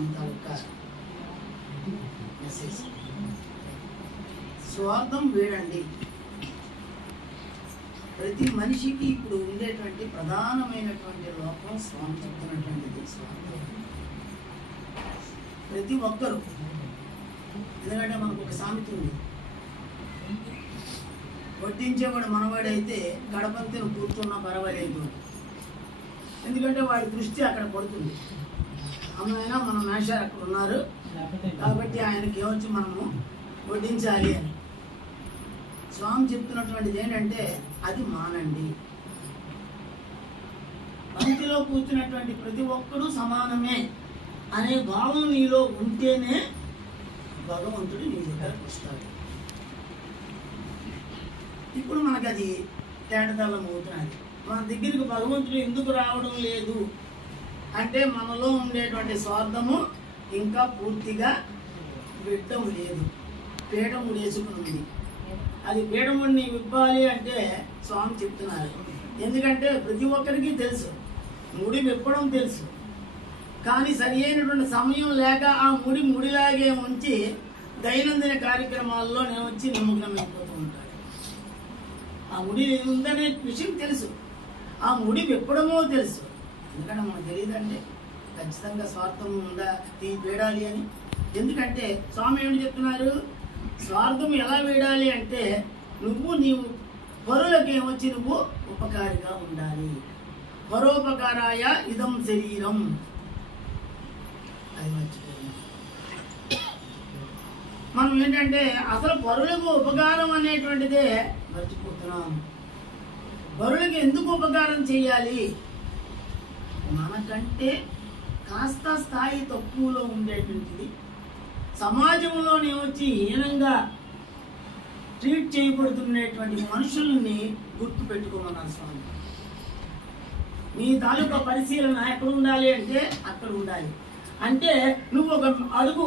స్వామి తాలూకా message. స్వార్థం వీడండి. ప్రతి మనిషికి ఇప్పుడు ఉండేటువంటి ప్రధానమైనటువంటి లోపం స్వామి చెప్తున్నటువంటిది స్వార్థం. ప్రతి ఒక్కరూ, ఎందుకంటే మనకు ఒక సామెత ఉంది, వడ్డించేవాడు మనవాడైతే గడపంతిని కూర్చున్నా పర్వాలేదు, ఎందుకంటే వాడి దృష్టి అక్కడ పడుతుంది. అమ్మైనా మన మేషారు అక్కడ ఉన్నారు కాబట్టి ఆయనకి ఏమొచ్చి మనము వడ్డించాలి అని. స్వామి చెప్తున్నటువంటిది ఏంటంటే అది మానండి. పంక్తిలో కూర్చున్నటువంటి ప్రతి ఒక్కరూ సమానమే అనే భావం నీలో ఉంటేనే భగవంతుడు నీ దగ్గరకు వస్తాడు. ఇప్పుడు మనకు అది తేటతల్లం అవుతున్నది. మన దగ్గరికి భగవంతుడు ఎందుకు రావడం లేదు అంటే మనలో ఉండేటువంటి స్వార్థము ఇంకా పూర్తిగా విడ్డం లేదు, పీఠముడు వేసుకుని ఉంది. అది పీఠముడిని విప్పాలి అంటే స్వామి చెప్తున్నారు. ఎందుకంటే ప్రతి ఒక్కరికి తెలుసు, ముడి విప్పడం తెలుసు, కానీ సరి అయినటువంటి సమయం లేక ఆ ముడిలాగే ఉంచి దైనందిన కార్యక్రమాల్లో నేను వచ్చి నిమగ్నమైపోతూ ఉంటాడు. ఆ ముడి ఉందనే విషయం తెలుసు, ఆ ముడి విప్పడమో తెలుసు. ఎందుకంటే మనకు తెలియదంటే ఖచ్చితంగా స్వార్థం ఉందా వీడాలి అని. ఎందుకంటే స్వామి ఏమిటి చెప్తున్నారు, స్వార్థం ఎలా వీడాలి అంటే నీవు పరులకి ఏమొచ్చి నువ్వు ఉపకారిగా ఉండాలి. పరోపకారాయ ఇదం శరీరం, అది మర్చిపోయింది. మనం ఏంటంటే అసలు పరులకు ఉపకారం అనేటువంటిదే మర్చిపోతున్నాం. పరులకి ఎందుకు ఉపకారం చేయాలి? మనకంటే కాస్త స్థాయి తక్కువలో ఉండేటువంటిది సమాజంలోనే వచ్చి హీనంగా ట్రీట్ చేయబడుతున్నటువంటి మనుషుల్ని గుర్తు పెట్టుకోమన్నారు స్వామి. నీ తాలూకా పరిశీలన ఎక్కడ ఉండాలి అంటే అక్కడ ఉండాలి. అంటే నువ్వు ఒక అడుగు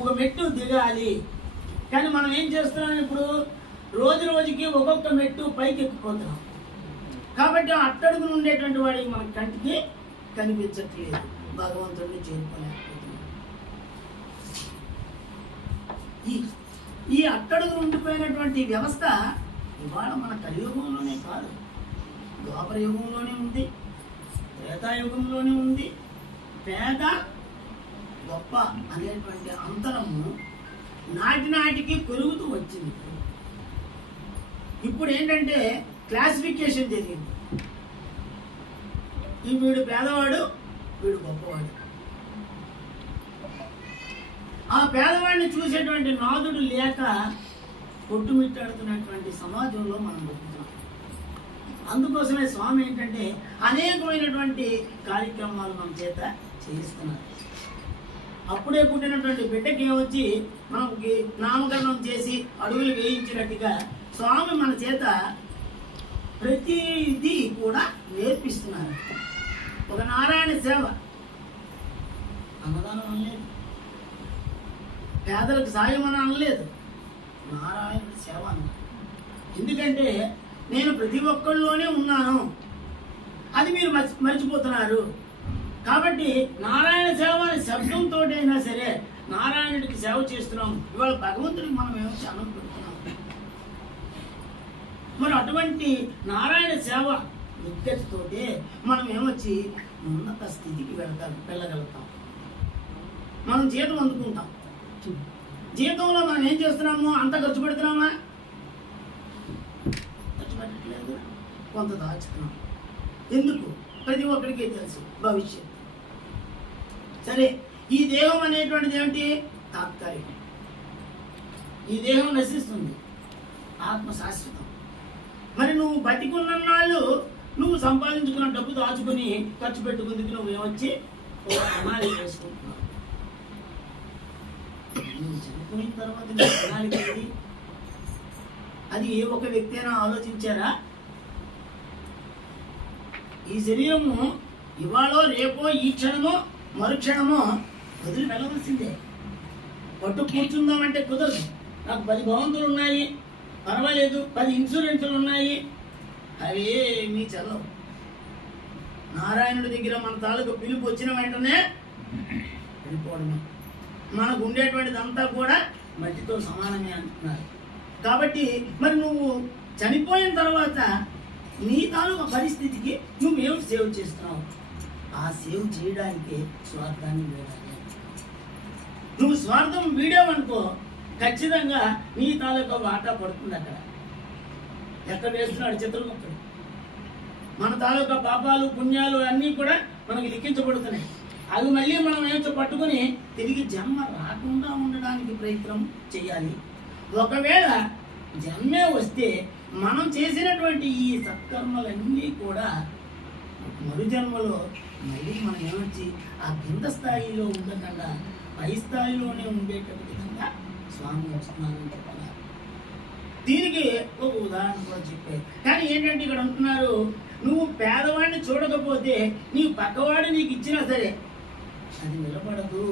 ఒక మెట్టు దిగాలి. కానీ మనం ఏం చేస్తున్నాం, ఇప్పుడు రోజు రోజుకి ఒక్కొక్క మెట్టు పైకి ఎక్కిపోతున్నాం. కాబట్టి అట్టడుగు ఉండేటువంటి వాడికి మన కంటికి కనిపించట్లేదు, భగవంతుడిని చేరుకోలేకపోతున్నాం. ఈ అట్టడుగు ఉండిపోయినటువంటి వ్యవస్థ ఇవాళ మన కలియుగంలోనే కాదు, ద్వాపర యుగంలోనే ఉంది, త్రేతాయుగంలోనే ఉంది. పేద గొప్ప అనేటువంటి అంతరము నాటికి పెరుగుతూ వచ్చింది. ఇప్పుడు ఏంటంటే క్లాసిఫికేషన్ జరిగింది. ఈ వీడు పేదవాడు, వీడు గొప్పవాడు. ఆ పేదవాడిని చూసేటువంటి నాదుడు లేక కొట్టుమిట్టాడుతున్నటువంటి సమాజంలో మనం బతుకుతున్నాం. అందుకోసమే స్వామి ఏంటంటే అనేకమైనటువంటి కార్యక్రమాలు మన చేత చేయిస్తున్నారు. అప్పుడే పుట్టినటువంటి బిడ్డకి వచ్చి మనకి నామకరణం చేసి అడుగులు వేయించినట్టుగా స్వామి మన చేత ప్రతిదీ కూడా నేర్పిస్తున్నారు. ఒక నారాయణ సేవ, అన్నదానం అనలేదు, పేదలకు సాయం అని అనలేదు, నారాయణుడి సేవ అన్నారు. ఎందుకంటే నేను ప్రతి ఒక్కళ్ళలోనే ఉన్నాను, అది మీరు మర్చిపోతున్నారు. కాబట్టి నారాయణ సేవ అనే శబ్దంతో అయినా సరే నారాయణుడికి సేవ చేస్తున్నాం. ఇవాళ భగవంతుడికి మనం ఏమొచ్చి అన్నం పెడుతున్నాం. మరి అటువంటి నారాయణ సేవ నిగ్గతతోటే మనం ఏమొచ్చి ఉన్నత స్థితికి వెళ్ళగలుగుతాం. మనం జీతం అందుకుంటాం. జీతంలో మనం ఏం చేస్తున్నాము, అంత ఖర్చు పెడుతున్నామా? ఖర్చు పెట్టట్లేదు, కొంత దాచుతున్నాం. ఎందుకు? ప్రతి ఒక్కరికి తెలుసు భవిష్యత్తు. సరే, ఈ దేహం అనేటువంటిది ఏమిటి? తాత్కాలికం. ఈ దేహం నశిస్తుంది, ఆత్మ శాశ్వతం. మరి నువ్వు బతికున్న నాళ్ళు నువ్వు సంపాదించుకున్న డబ్బు దాచుకుని ఖర్చు పెట్టుకుందుకు నువ్వు ఏమొచ్చి ప్రణాళిక వేసుకుంటున్నావు. నువ్వు చనిపోయిన తర్వాత నీ ప్రణాళిక ఏది? అది ఏ ఒక వ్యక్తి అయినా ఆలోచించారా? ఈ శరీరము ఇవాళ రేపో ఈ క్షణమో మరుక్షణమో వదిలి వెళ్ళవలసిందే. పట్టు కూర్చుందామంటే కుదరదు. నాకు 10 భవంతులు ఉన్నాయి, పర్వాలేదు, 10 ఇన్సూరెన్సులు ఉన్నాయి, అవేమీ చదవవు. నారాయణుడి దగ్గర మన తాలూకు పిలుపు వచ్చిన వెంటనే చనిపోవడమే. మనకు ఉండేటువంటిదంతా కూడా మట్టితో సమానమే అంటున్నారు. కాబట్టి మరి నువ్వు చనిపోయిన తర్వాత నీ తాలూకా పరిస్థితికి నువ్వేమిటి సేవ్ చేస్తున్నావు? ఆ సేవ్ చేయడానికి స్వార్థాన్ని వీడాలి. నువ్వు స్వార్థం వీడావనుకో ఖచ్చితంగా నీ తాలూకా వాటా పడుతుంది. అక్కడ ఎక్కడ వేస్తున్నాడు చిత్రముక్కడు. మన తాలూకా పాపాలు పుణ్యాలు అన్నీ కూడా మనకి లిఖించబడుతున్నాయి. అవి మళ్ళీ మనం ఏమో పట్టుకుని తిరిగి జన్మ రాకుండా ఉండడానికి ప్రయత్నం చేయాలి. ఒకవేళ జన్మే వస్తే మనం చేసినటువంటి ఈ సత్కర్మలన్నీ కూడా మరు జన్మలో మళ్ళీ మనం ఏమొచ్చి ఆ కింద స్థాయిలో ఉండకుండా పై స్థాయిలోనే ఉండేటట్టు విధంగా స్వామి వస్తున్నారని చెప్పాలి. దీనికి ఒక ఉదాహరణ కూడా చెప్పారు. కానీ ఏంటంటే ఇక్కడ అంటున్నారు, నువ్వు పేదవాడిని చూడకపోతే నీ పక్కవాడు నీకు ఇచ్చినా సరే అది నిలబడదు.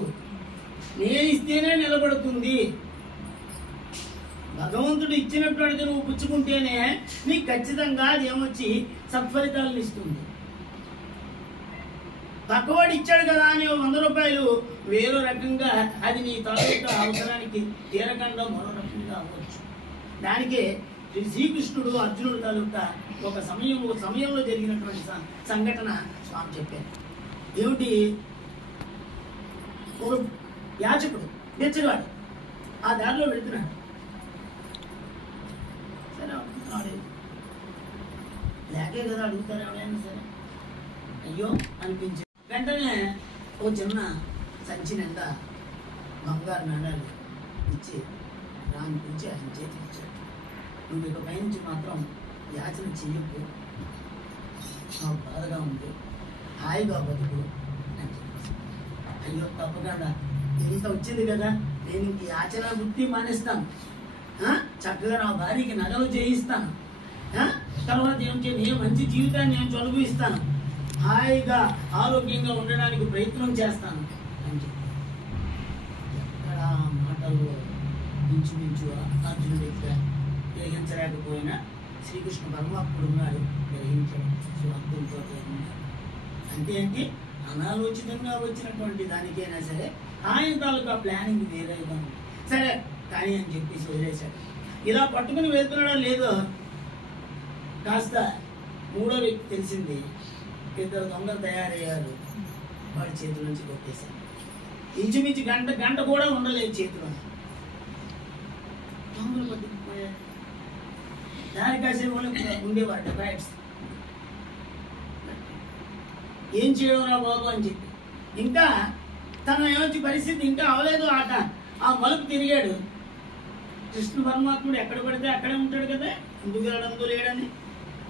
నేను ఇస్తేనే నిలబడుతుంది. భగవంతుడు ఇచ్చినటువంటి నువ్వు పుచ్చుకుంటేనే నీకు ఖచ్చితంగా అది ఏమొచ్చి సత్ఫలితాలను ఇస్తుంది. పక్కవాడు ఇచ్చాడు కదా అని 100 రూపాయలు వేరే రకంగా అది నీ తాలూకా అవసరానికి తీరకుండా మరో రకంగా అవ్వచ్చు. దానికే శ్రీకృష్ణుడు అర్జునుడు తాలూకా ఒక సమయంలో జరిగినటువంటి సంఘటన స్వామి చెప్పారు. ఏమిటి? ఒక యాచకుడు బెచ్చగాడు ఆ దారిలో వెళ్తున్నాడు. సరే అడుగుతున్నాడు, లేకే కదా అడుగుతారు ఎవరైనా సరే. అయ్యో అనిపించింది. వెంటనే ఓ చిన్న సంచి నిండా బంగారు నాణాలు ఇచ్చి రాని పిలిచి ఆయన చేతికి ఇచ్చాడు. నువ్వు ఇక పైనుంచి మాత్రం యాచన చెయ్యకు, నాకు బాధగా ఉంది, హాయిగా బతుకు అని చెప్పేసి. అయ్యో తప్పకుండా ఇంత వచ్చింది కదా, నేను ఇంక యాచన వృత్తి మానేస్తాను, చక్కగా నా భార్యకి నగలు చేయిస్తాను, తర్వాత ఏం మంచి జీవితాన్ని నేను చొలుగుయిస్తాను, హాయిగా ఆరోగ్యంగా ఉండడానికి ప్రయత్నం చేస్తాను అని చెప్పి ఎక్కడ మాటల్లో ఇంచుమించు అర్జునుడి గ్రహించలేకపోయినా శ్రీకృష్ణ పరమాత్ముడు ఉన్నాడు, గ్రహించాడు, స్వార్థంతో ఉన్నాడు. అంటే ఏంటి? అనాలోచితంగా వచ్చినటువంటి దానికైనా సరే ఆయన తాలూకా ప్లానింగ్ వేరేగా ఉంది. సరే కానీ అని చెప్పేసి వదిలేశాడు. ఇలా పట్టుకుని వెళ్తున్నాడో లేదో కాస్త మూడో వ్యక్తి తెలిసింది. 2 దొంగలు తయారయ్యారు, వాడి చేతుల నుంచి కొట్టేశారు. ఇంచుమించు గంట కూడా ఉండలేదు చేతిలో. దొంగలు పట్టుకుపోయారు. దారి కాసేపు ఉండేవారు డెకాయిట్స్. ఏం చేయడం రా బాబు అని చెప్పి ఇంకా తన ఏమొచ్చి పరిస్థితి ఇంకా అవలేదు. ఆ మలుపు తిరిగాడు. కృష్ణ పరమాత్ముడు ఎక్కడ పడితే అక్కడే ఉంటాడు కదా, ఎందుకు వెళ్ళడంతో లేడని.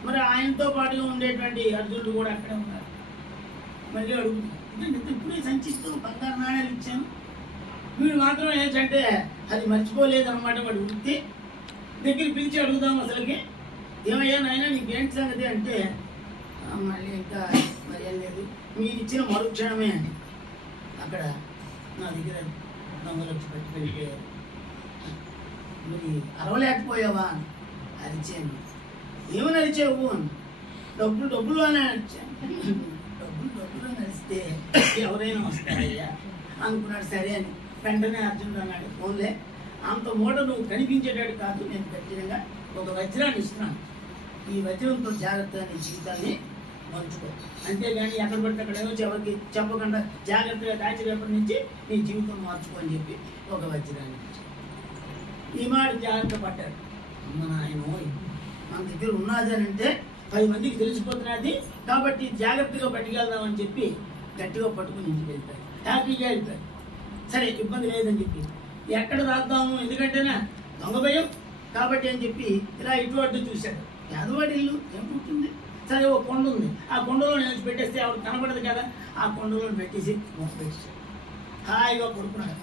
మరి ఆయనతో పాటుగా ఉండేటువంటి అర్జునుడు కూడా అక్కడే ఉన్నారు. మళ్ళీ అడుగుతున్నాడు, ఇప్పుడే సంచిస్తూ బంగారు నాణ్యాలు ఇచ్చాను, వీడు మాత్రం ఏంటంటే అది మర్చిపోలేదన్నమాట. వాడు వృత్తి దగ్గర పిలిచి అడుగుదాం అసలుకి, ఏమయ్యా నాయన నీకేంటి సంగతి అంటే, మళ్ళీ ఇంకా మరి ఏం లేదు, మీరు ఇచ్చిన మరుక్షణమే అక్కడ నా దగ్గర దొంగలు వచ్చి పెట్టి వెళ్ళిపోయారు, మరి అరవలేకపోయావా అని అరిచాను. ఏమని అరిచావు అని, డబ్బులు అని అరిచాను. డబ్బులు అని అరిస్తే ఎవరైనా వస్తారయ్యా అనుకున్నాడు. సరే అని వెంటనే అర్జునుడు అన్నాడు, ఫోన్లే అంత మూట నువ్వు కనిపించేటట్టు కాదు, నేను ఖచ్చితంగా ఒక వజ్రాన్ని ఇస్తున్నాను, ఈ వజ్రంతో జాగ్రత్తగా నీ జీవితాన్ని మలుచుకో, అంతేగాని ఎక్కడ పడితే అక్కడ ఏమో ఎవరికి చెప్పకుండా జాగ్రత్తగా దాచిరేపటి నుంచి నీ జీవితం మార్చుకో అని చెప్పి ఒక వజ్రాన్ని ఇచ్చాడు. ఈ మాట జాగ్రత్త పడ్డాడు. మన ఆయన మన దగ్గర ఉన్నది అని అంటే 10 మందికి తెలిసిపోతున్నది కాబట్టి జాగ్రత్తగా పట్టుకెళ్దామని చెప్పి గట్టిగా పట్టుకుని ఇంటికి వెళ్ళిపోయాడు. హ్యాపీగా వెళ్ళిపోయాడు. సరే ఇబ్బంది లేదని చెప్పి ఎక్కడ రాద్దాము, ఎందుకంటేనా దొంగ భయం కాబట్టి అని చెప్పి ఇలా ఇటు అడ్డు చూశాడు. పేదవాడి ఇల్లు ఏం పుట్టింది, సరే ఓ కొండ ఉంది, ఆ కొండలో నేను పెట్టేస్తే ఆవిడ కనబడదు కదా, ఆ కొండలో పెట్టేసి పెట్టేసాడు. హాయిగా పడుకున్నాడు.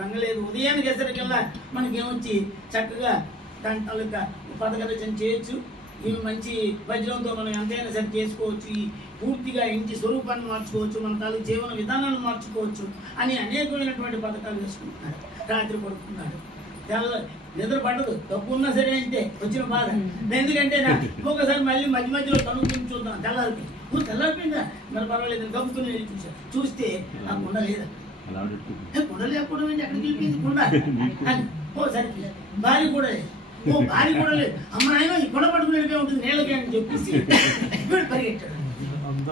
రంగలేదు. ఉదయానికి ఎసరికల్లా మనకేమొచ్చి చక్కగా దాని తాలూకా పథక రచన చేయొచ్చు, ఇవి మంచి వజ్రంతో మనం ఎంతైనా సరి చేసుకోవచ్చు, ఈ పూర్తిగా ఇంటి స్వరూపాన్ని మార్చుకోవచ్చు, మన తాలూకు జీవన విధానాన్ని మార్చుకోవచ్చు అని అనేకమైనటువంటి పథకాలు వేసుకుంటున్నాడు. రాత్రి పడుకున్నాడు. నిద్ర పడదు, డబ్బు ఉన్నా సరే అంటే వచ్చిన బాధ. ఎందుకంటే ఒకసారి మళ్ళీ మధ్యలో కనుక్కొని చూద్దాం, తెల్లారిపోయింది. తెల్లారిపోయిందా మరి పర్వాలేదు, గబ్బుకుని వెళ్ళి చూసాడు. చూస్తే నాకు ఉండలేదు. కుండ లేకపోవడం ఏంటి, ఎక్కడికి వెళ్ళిపోయింది కుండ అని. ఓ సరే భార్య కూడా లేదు, ఓ భార్య కూడా లేదు, అమ్మ ఆయన ఈ కుండ పట్టుకుని వెళ్ళిపోయి ఉంటుంది నీళ్ళకి అని చెప్పేసి వీడు పరిగెట్టాడు.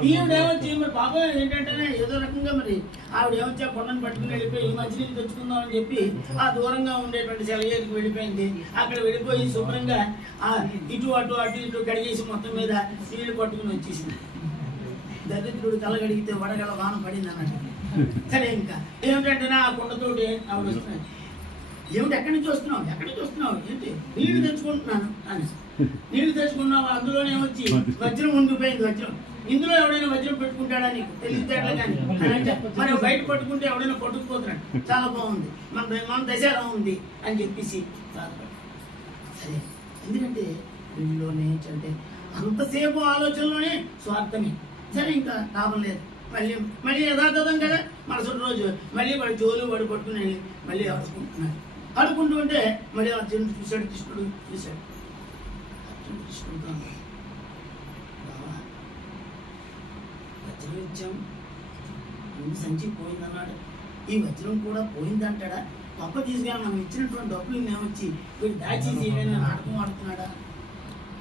ఈవిడేమొచ్చి మరి పాపం ఏంటంటేనే ఏదో రకంగా మరి ఆవిడేమొచ్చి ఆ కొండను పట్టుకుని వెళ్ళిపోయి ఈ మంచినీళ్ళు తెచ్చుకుందాం అని చెప్పి ఆ దూరంగా ఉండేటువంటి సెలయేరికి వెళ్ళిపోయింది. అక్కడ వెళ్ళిపోయి శుభ్రంగా ఇటు అటు అటు ఇటు కడిగేసి మొత్తం మీద నీళ్లు పట్టుకుని వచ్చేసింది. దరిద్రుడు తల కడిగితే వడగల వాన పడింది అన్నట్టు. సరే ఇంకా ఏమిటంటే ఆ కొండతోటి ఆవిడ వస్తున్నాయి. ఏమిటి ఎక్కడి నుంచి వస్తున్నావు, ఎక్కడి నుంచి వస్తున్నావు, ఏంటి నీళ్లు తెచ్చుకుంటున్నాను అని. నీళ్లు తెచ్చుకున్నావు, అందులోనే వచ్చి వజ్రం ఉండిపోయింది. వజ్రం ఇందులో ఎవడైనా వజ్రం పెట్టుకుంటాడా నీకు తెలివితేటలు కానీ అంటే మరి బయట పట్టుకుంటే ఎవడైనా పట్టుకుపోతున్నాడు. చాలా బాగుంది, మన దశ ఎలా ఉంది అని చెప్పేసి బాధపడి. సరే ఎందుకంటే వీళ్ళలోనే అంటే అంతసేపు ఆలోచనలోనే స్వార్థమే. సరే ఇంకా లాభం లేదు, మళ్ళీ యథాతథం కదా మరుసటి రోజు మళ్ళీ వాడి జోలు వాడు పట్టుకుని మళ్ళీ ఆడుకుంటున్నాడు. ఆడుకుంటూ ఉంటే మళ్ళీ అర్జునుడు చూశాడు, కృష్ణుడు చూశాడు. అర్జునుడు కృష్ణుడుతో బావా వజ్రం ఇచ్చాం, ముందు సంచి పోయిందన్నాడు, ఈ వజ్రం కూడా పోయిందంటాడా, గొప్ప తీసుకుని మనం ఇచ్చినటువంటి డబ్బులు మేమొచ్చి వీడు దాచేసి ఏమైనా నాటకం ఆడుతున్నాడా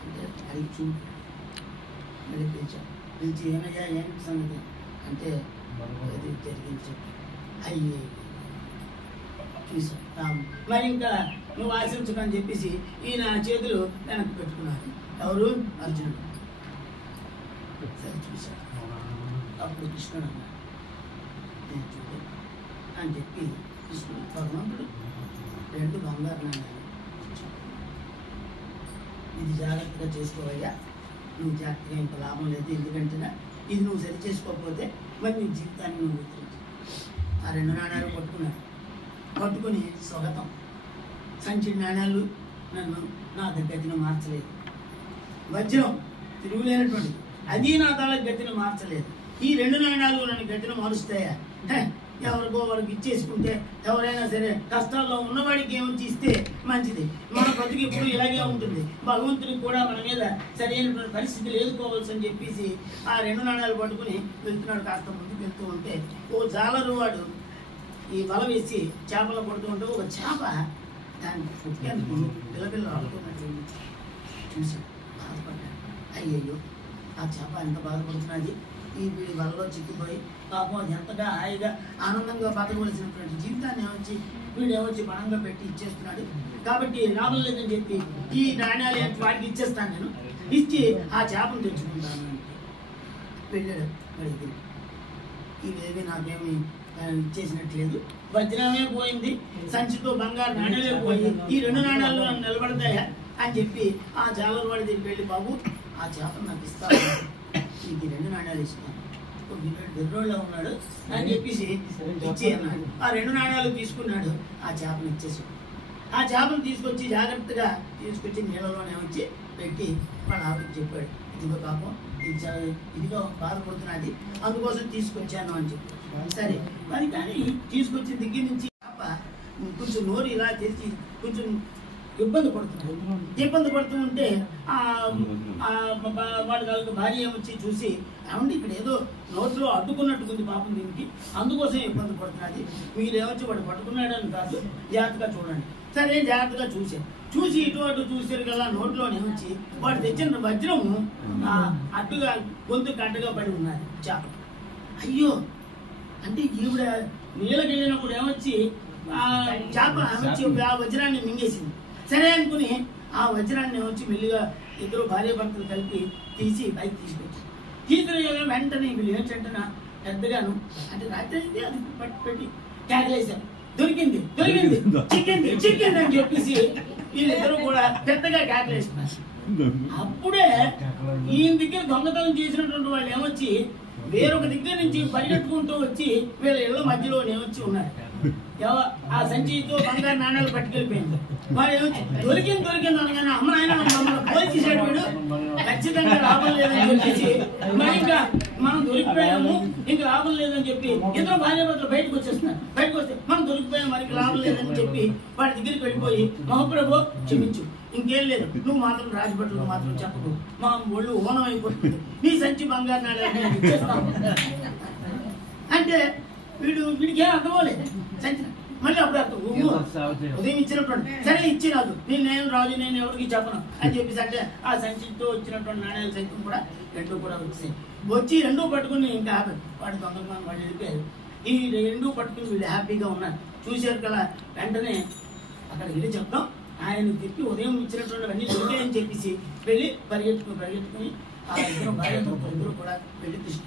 అంటే అడిగి చూడు. మళ్ళీ పిలిచాం, పిలిచి ఏమయ్యా ఏంటి సంగతి అంటే అది జరిగింది చెప్పి. అయ్యే చూసాం మరి ఇంకా నువ్వు ఆశించకని చెప్పేసి ఈయన చేతులు వెనక్కి పెట్టుకున్నారు. ఎవరు? అర్జునుడు. సరే చూశాడు. అప్పుడు కృష్ణుడు అన్నాడు నేను చూడు అని చెప్పి కృష్ణుడు భగవంతుడు 2 బంగారు నాణ్యాలు ఇది జాగ్రత్తగా చేసుకోవయ్యా, నువ్వు జాగ్రత్తగా ఇంత లాభం లేదు, ఎందుకంటే ఇది నువ్వు సరి చేసుకోకపోతే మరి నీ జీవితాన్ని నువ్వు గుర్తించు. ఆ 2 నాణ్యాలు పట్టుకున్నాడు. పట్టుకుని స్వాగతం, సంచి నాణ్యాలు నన్ను నా గతిని మార్చలేదు, వజ్రం తిరుగులేనటువంటిది అది నా తల గతిని మార్చలేదు, ఈ 2 నాణ్యాలు నన్ను గతిని మారుస్తాయా? ఎవరికో వాళ్ళకి ఇచ్చేసుకుంటే ఎవరైనా సరే కష్టాల్లో ఉన్నవాడికి ఏమొచ్చి ఇస్తే మంచిది. మన బతుకు ఇప్పుడు ఇలాగే ఉంటుంది, భగవంతుడికి కూడా మన మీద సరైనటువంటి పరిస్థితులు ఎదుర్కోవాల్సి అని చెప్పేసి ఆ 2 నాణ్యాలు పట్టుకుని వెళ్తున్నాడు. కాస్త ముందుకు వెళ్తూ ఉంటే ఓ జాలరు వాడు ఈ వల వేసి చేపలు పడుతూ ఉంటే ఒక చేప దాన్ని పుట్టినందుకు పిల్లపిల్ల ఆడుతున్నట్టు చూశాడు, బాధపడ్డాడు. అయ్యయ్యో ఆ చేప ఎంత బాధపడుతున్నది, ఈ వీడి వలలో చిక్కుపోయి పాపం అది ఎంతగా హాయిగా ఆనందంగా బతకవలసినటువంటి జీవితాన్ని ఏమొచ్చి వీడు ఏమొచ్చి పణంగా పెట్టి ఇచ్చేస్తున్నాడు, కాబట్టి లాభం లేదని చెప్పి ఈ నాణ్యాలు వాడికి ఇచ్చేస్తాను, నేను ఇచ్చి ఆ చేపను తెచ్చుకుంటాను అంటే వెళ్ళాడు. అడిగి ఇవేవి నాకేమి ఇచ్చేసినట్లేదు, వజ్రమే పోయింది, సంచితో బంగారు నాణ్యాలే పోయి ఈ 2 నాణ్యాలు నన్ను నిలబడతాయా అని చెప్పి ఆ జాలరు వాడి దగ్గరికి వెళ్ళి బాబు ఆ చేపను నాకు ఇస్తాను, నీకు 2 నాణ్యాలు ఇస్తాను, బిర్రోళ్ళ ఉన్నాడు అని చెప్పేసి ఇచ్చి అన్నాడు. ఆ 2 నాణ్యాలు తీసుకున్నాడు, ఆ చేపను ఇచ్చేసాడు. ఆ చేపను తీసుకొచ్చి జాగ్రత్తగా తీసుకొచ్చి నీళ్ళలోనే వచ్చి పెట్టి వాళ్ళ ఆవిడకి చెప్పాడు, ఇదిగో పాపం ఇది చాలా ఇదిగో బాధపడుతున్నది అందుకోసం తీసుకొచ్చాను అని చెప్పి. సరే మరి కానీ తీసుకొచ్చిన దగ్గర నుంచి చేప కొంచెం నోరు ఇలా తెచ్చి కొంచెం ఇబ్బంది పడుతూ ఉంటే వాడి వాళ్ళకి భార్య ఏమొచ్చి చూసి ఏమండి ఇక్కడ ఏదో నోట్లో అడ్డుకున్నట్టుకుంది పాపం దీనికి, అందుకోసం ఇబ్బంది పడుతున్నది, మీరు ఏమొచ్చి వాడు పట్టుకున్నాడని కాదు, జాగ్రత్తగా చూడండి. సరే జాగ్రత్తగా చూసి ఇటు అటు చూసారు కదా, నోట్లోనే వచ్చి వాడు తెచ్చిన వజ్రము అడ్డుగా గొంతుకు అడ్డుగా పడి ఉన్నది చేప. అయ్యో అంటే ఈవిడ నీళ్ళకి వెళ్ళినప్పుడు ఏమొచ్చి ఆ చేప వచ్చి ఆ వజ్రాన్ని మింగేసింది. సరే అనుకుని ఆ వజ్రాన్ని వచ్చి మెల్లిగా ఇద్దరు భార్య భర్తలు కలిపి తీసి బయట తీసుకొచ్చారు. తీసుకుని వెంటనే వీళ్ళు ఏంటంటే పెద్దగాను అంటే రాత్రి అయితే అది పెట్టి కేకలేశారు, దొరికింది చిక్కింది అని చెప్పేసి వీళ్ళిద్దరూ కూడా పెద్దగా కేకలేస్తున్నారు. అప్పుడే ఈయన దగ్గర దొంగతనం చేసినటువంటి వాళ్ళు ఏమొచ్చి వేరొక దగ్గర నుంచి పరిగెట్టుకుంటూ వచ్చి వీళ్ళ ఇళ్ళ మధ్యలో ఏమొచ్చి ఉన్నారు. ఆ సంచితో బంగారు నాణ్యాలు పట్టుకెళ్ళిపోయింది. వాడు ఏమొచ్చి దొరికింది అనగానే అమ్మ నాయన మమ్మల్ని పోల్చేసాడు వీడు, ఖచ్చితంగా లాభం లేదని చెప్పేసి మరి ఇంకా మనం దొరికిపోయాము ఇంకా లాభం లేదని చెప్పి ఇద్దరు భార్య భర్తలు బయటకు వచ్చేస్తున్నారు. బయటకు వస్తే మనం దొరికిపోయాము మనకి లాభం లేదని చెప్పి వాడి దగ్గరికి వెళ్ళిపోయి మహాప్రభు క్షమించు, ఇంకేం లేదు, నువ్వు మాత్రం రాజభట్లు మాత్రం చెప్పకు, మా ఒళ్ళు ఓనం అయిపోతుంది, నీ సంచి బంగారు నాణ్యాలు ఇచ్చేస్తాము అంటే వీడికి ఏం అర్థమవలేదు సంచి. మళ్ళీ అప్పుడు అర్థం ఉదయం ఇచ్చినటువంటి సరే ఇచ్చినాదు నేను రాజు నేను ఎవరికి చెప్పను అని చెప్పేసి అంటే ఆ సంచితో వచ్చినటువంటి నాణ్యాలు సైతం కూడా రెండు కూడా వచ్చాయి. వచ్చి రెండూ పట్టుకుని ఇంకా వాడి తొందరగా వాళ్ళు వెళ్ళిపోయారు. ఈ రెండూ పట్టుకుని వీళ్ళు హ్యాపీగా ఉన్నారు. చూశారు కదా, వెంటనే అక్కడికి వెళ్ళి చెప్తాం ఆయన తిప్పి ఉదయం ఇచ్చినటువంటి అన్నీ దొరికాయని చెప్పేసి వెళ్ళి పరిగెత్తుకుని ఆ ఇద్దరు భార్య ఇద్దరు కూడా వెళ్ళి కృష్ణ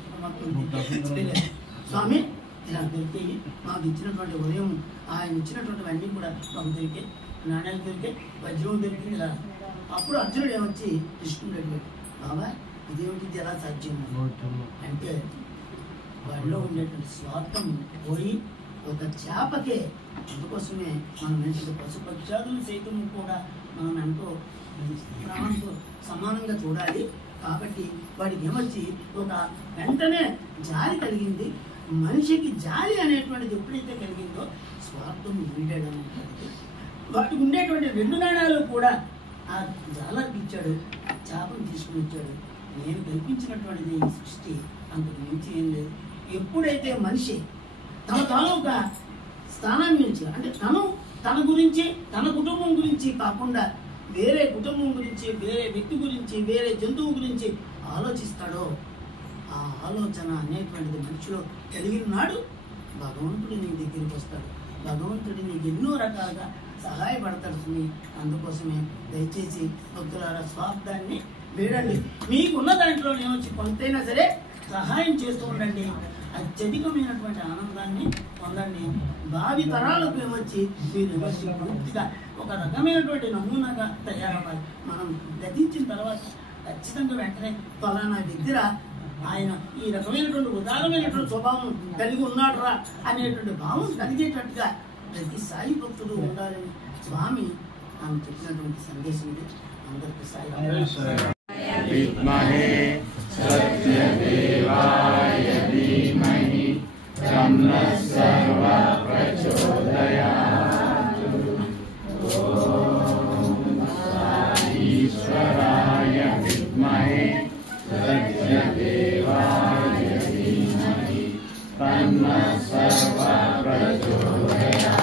స్వామి ఇలా దొరికాయి, మాకు ఇచ్చినటువంటి ఉదయం ఆయన ఇచ్చినటువంటివన్నీ కూడా మాకు దొరికాయి, నాణ్యాలు దొరికాయి, వజ్రం దొరికింది ఇలా. అప్పుడు అర్జునుడు ఏమొచ్చి కృష్ణుడు అడిగాడు, బాబా ఇదేమిటి ఎలా సాధ్యం అంటే వాడిలో ఉండేటువంటి స్వార్థం పోయి ఒక చేపకే. అందుకోసమే మనం ఏంటంటే పశుపక్షాదులు సైతం కూడా మనం ఎంతో ప్రాణంతో సమానంగా చూడాలి. కాబట్టి వాడికి ఏమొచ్చి ఒక వెంటనే జాలి కలిగింది. మనిషికి జాలి అనేటువంటిది ఎప్పుడైతే కలిగిందో స్వార్థం వీడాడు అనేటువంటిది. వాటికి ఉండేటువంటి రెండు నాణాలు కూడా ఆ జాలకి ఇచ్చాడు, చేపను తీసుకుని వచ్చాడు. నేను కల్పించినటువంటిది ఈ సృష్టి, అంతకు మించి ఏం లేదు. ఎప్పుడైతే మనిషి తన తాలూకా స్థానాన్ని నుంచి అంటే తన గురించి తన కుటుంబం గురించి కాకుండా వేరే కుటుంబం గురించి, వేరే వ్యక్తి గురించి, వేరే జంతువు గురించి ఆలోచిస్తాడో ఆ ఆలోచన అనేటువంటిది మనిషిలో కలిగిన నాడు భగవంతుడు నీ దగ్గరికి వస్తాడు. భగవంతుడు నీకు ఎన్నో రకాలుగా సహాయపడతాడు సుమి. అందుకోసమే దయచేసి భక్తులారా స్వార్థాన్ని వీడండి. మీకున్న దాంట్లో ఏమొచ్చి కొంతైనా సరే సహాయం చేస్తూ ఉండండి. అత్యధికమైనటువంటి ఆనందాన్ని పొందండి. భావి తరాలకు ఏమొచ్చి మీరు పూర్తిగా ఒక రకమైనటువంటి నమూనాగా తయారవ్వాలి. మనం గతించిన తర్వాత ఖచ్చితంగా వెంటనే ఫలానా దగ్గర ఆయన ఈ రకమైనటువంటి ఉదారమైనటువంటి స్వభావం కలిగి ఉన్నాడు రా అనేటువంటి భావం కలిగేటట్టుగా ప్రతి సాయి భక్తుడు ఉండాలని స్వామి ఆమె చెప్పినటువంటి సందేశం ఇది. అందరికీ సాయి విద్మహే సత్యదేవాయ ధీమహి తన్నః సర్వః ప్రచోదయాత్. ఓం ఈశ్వరాయ విద్మహే సత్యదేవాయ ధీమహి తన్నః సర్వః ప్రచోదయాత్.